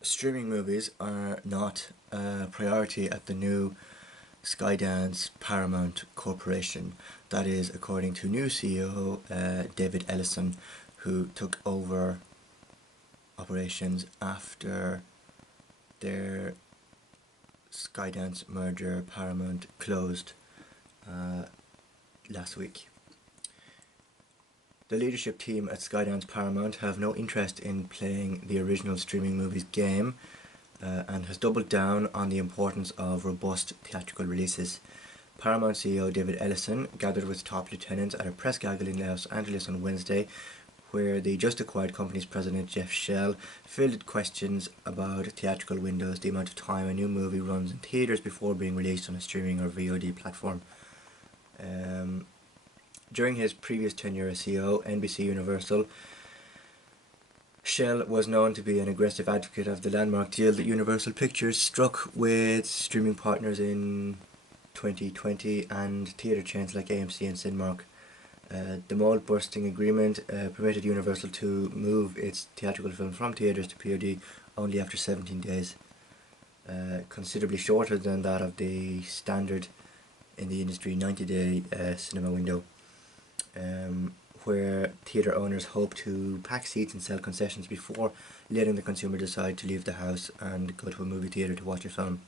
Streaming movies are not a priority at the new Skydance Paramount Corporation. That is according to new CEO David Ellison, who took over operations after their Skydance merger Paramount closed last week. The leadership team at Skydance Paramount have no interest in playing the original streaming movies game and has doubled down on the importance of robust theatrical releases. Paramount CEO David Ellison gathered with top lieutenants at a press gaggle in Los Angeles on Wednesday, where the just acquired company's president Jeff Shell fielded questions about theatrical windows, the amount of time a new movie runs in theatres before being released on a streaming or VOD platform. During his previous tenure as CEO, NBC Universal, Shell was known to be an aggressive advocate of the landmark deal that Universal Pictures struck with streaming partners in 2020 and theatre chains like AMC and Cinemark. The mold-busting agreement permitted Universal to move its theatrical film from theatres to POD only after 17 days, considerably shorter than that of the standard in the industry 90-day cinema window, where theatre owners hope to pack seats and sell concessions before letting the consumer decide to leave the house and go to a movie theatre to watch a film.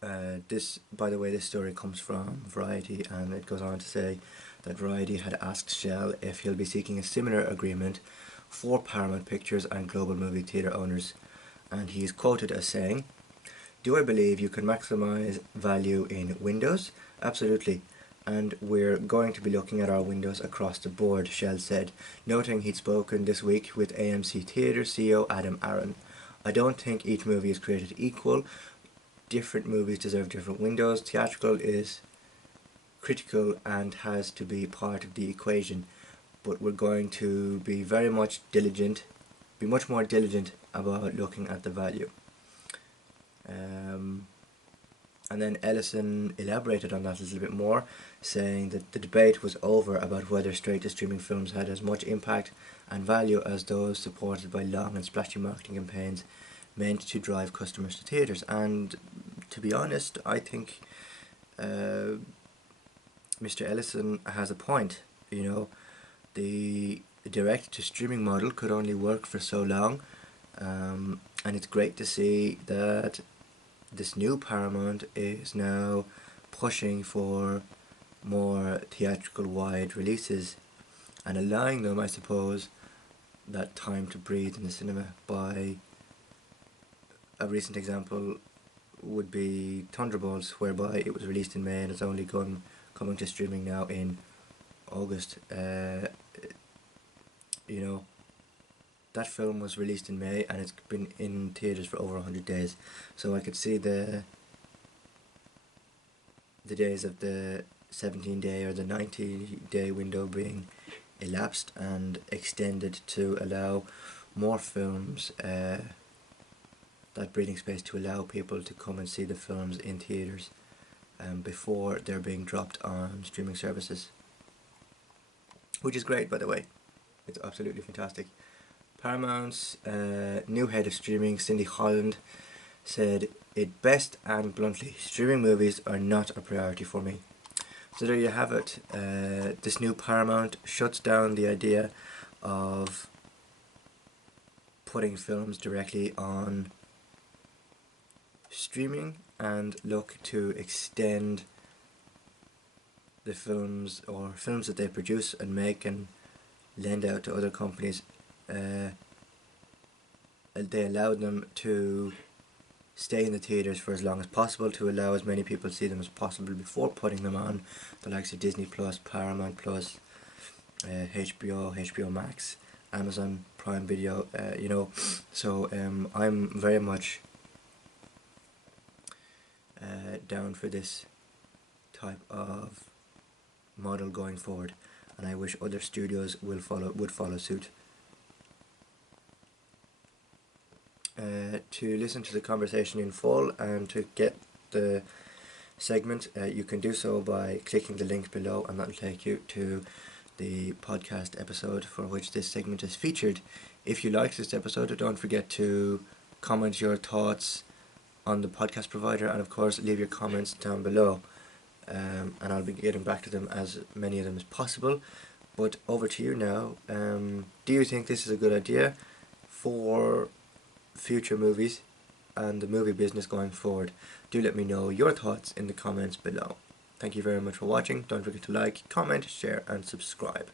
By the way, this story comes from Variety, and it goes on to say that Variety had asked Shell if he'll be seeking a similar agreement for Paramount Pictures and global movie theatre owners, and he's quoted as saying, "Do I believe you can maximise value in windows? Absolutely, and we're going to be looking at our windows across the board," Shell said, noting he'd spoken this week with AMC Theatre CEO Adam Aaron. "I don't think each movie is created equal. Different movies deserve different windows. Theatrical is critical and has to be part of the equation, but we're going to be much more diligent about looking at the value." And then Ellison elaborated on that a little bit more, saying that the debate was over about whether straight-to-streaming films had as much impact and value as those supported by long and splashy marketing campaigns meant to drive customers to theatres. And to be honest, I think Mr. Ellison has a point. You know, the direct-to-streaming model could only work for so long, and it's great to see that this new Paramount is now pushing for more theatrical wide releases and allowing them, I suppose, that time to breathe in the cinema. By a recent example would be Thunderbolts, whereby it was released in May and it's only coming to streaming now in August. You know, that film was released in May and it's been in theatres for over 100 days. So I could see the days of the 17-day or the 90-day window being elapsed and extended to allow more films, that breathing space to allow people to come and see the films in theatres before they're being dropped on streaming services. Which is great, by the way. It's absolutely fantastic. Paramount's new head of streaming, Cindy Holland, said it best and bluntly: "Streaming movies are not a priority for me." So there you have it. This new Paramount shuts down the idea of putting films directly on streaming and look to extend the films or films that they produce and make and lend out to other companies. They allow them to stay in the theatres for as long as possible, to allow as many people to see them as possible before putting them on the likes of Disney Plus, Paramount Plus, HBO Max, Amazon Prime Video, you know. So I'm very much down for this type of model going forward, and I wish other studios would follow suit. To listen to the conversation in full and to get the segment, you can do so by clicking the link below, and that will take you to the podcast episode for which this segment is featured. If you liked this episode, don't forget to comment your thoughts on the podcast provider, and of course leave your comments down below, and I'll be getting back to them, as many of them as possible. But over to you now. Do you think this is a good idea for future movies and the movie business going forward? Do let me know your thoughts in the comments below. Thank you very much for watching. Don't forget to like, comment, share and subscribe.